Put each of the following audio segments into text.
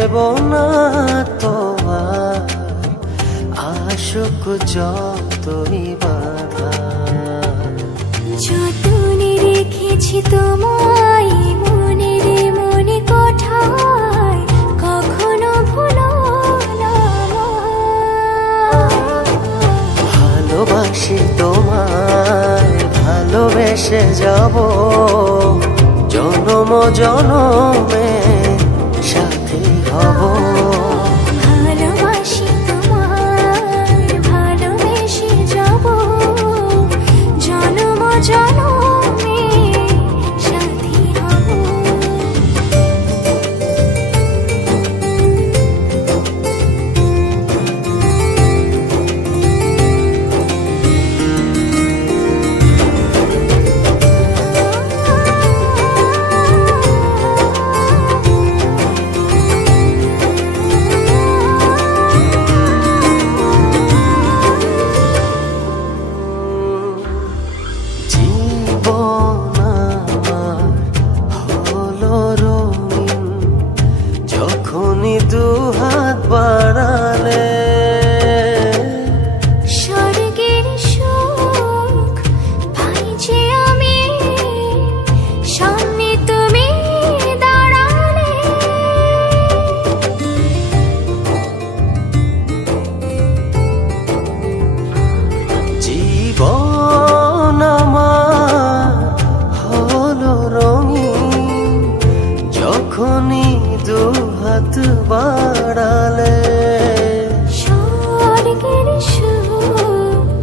দেব না তোমার আশুক যতই বাধা। যতনে রেখেছি তোমায় মনের মনে কোঠায়, কখনো ভুলো না। ভালোবাসি তোমায়, ভালোবেসে যাব জনম জনমে সাথী হব। ভালোবাসি তোমায়, ভালোবেসে যাব জনম জনমে সাথী হব। দুহাত বাড়ালে স্বর্গের সুখ পাই যে আমি, সামনে তুমি দাঁড়ালে। জীবন আমার হলো রঙিন যখনই দুহাত বাড়ালে। স্বর্গের সুখ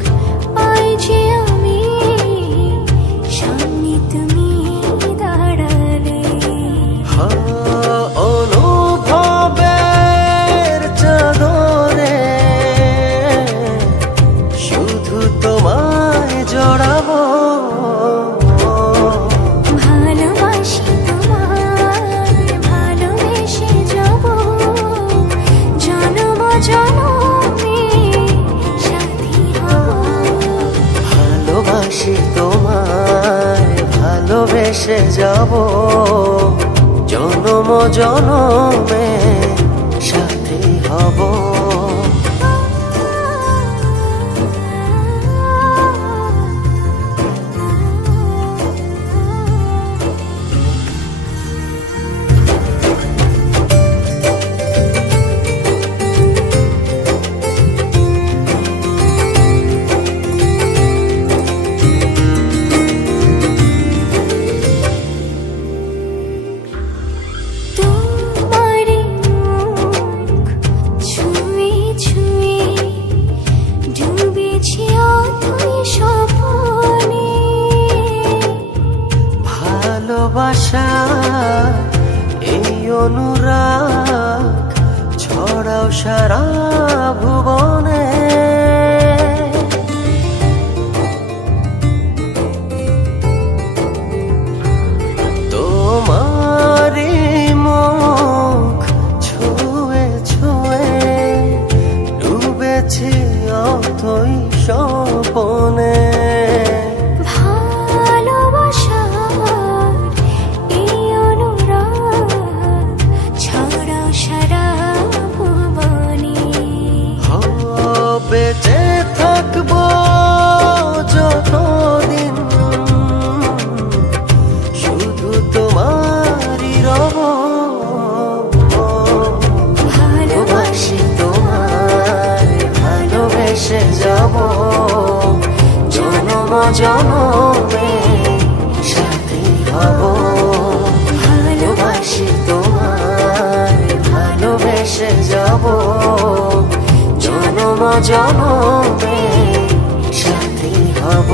পাই যে আমি, সামনে তুমি দাঁড়ালে। অনুভবের চাদরে শুধু তোমায় জড়াবো। ভালোবাসি তোমায়, ভালোবেসে যাব জনম জনমে সাথী হব। ভালোবাসি তোমায়, ভালোবেসে যাব জনম জনমে সাথী হব। ভালোবাসা এই অনুরাগ ছড়াও সারা ভুবনে। তোমারি মুখ ছুঁয়ে ছুঁয়ে ডুবেছি অথই স্বপনে। বেঁচে থাকবো যতদিন শুধু তোমারই রব। ভালোবাসি তোমায়, ভালোবেসে যাব জনম জনমে সাথী হব। ভালোবাসি তোমায়, ভালোবেসে যাব জনম জনমে সাথী হব।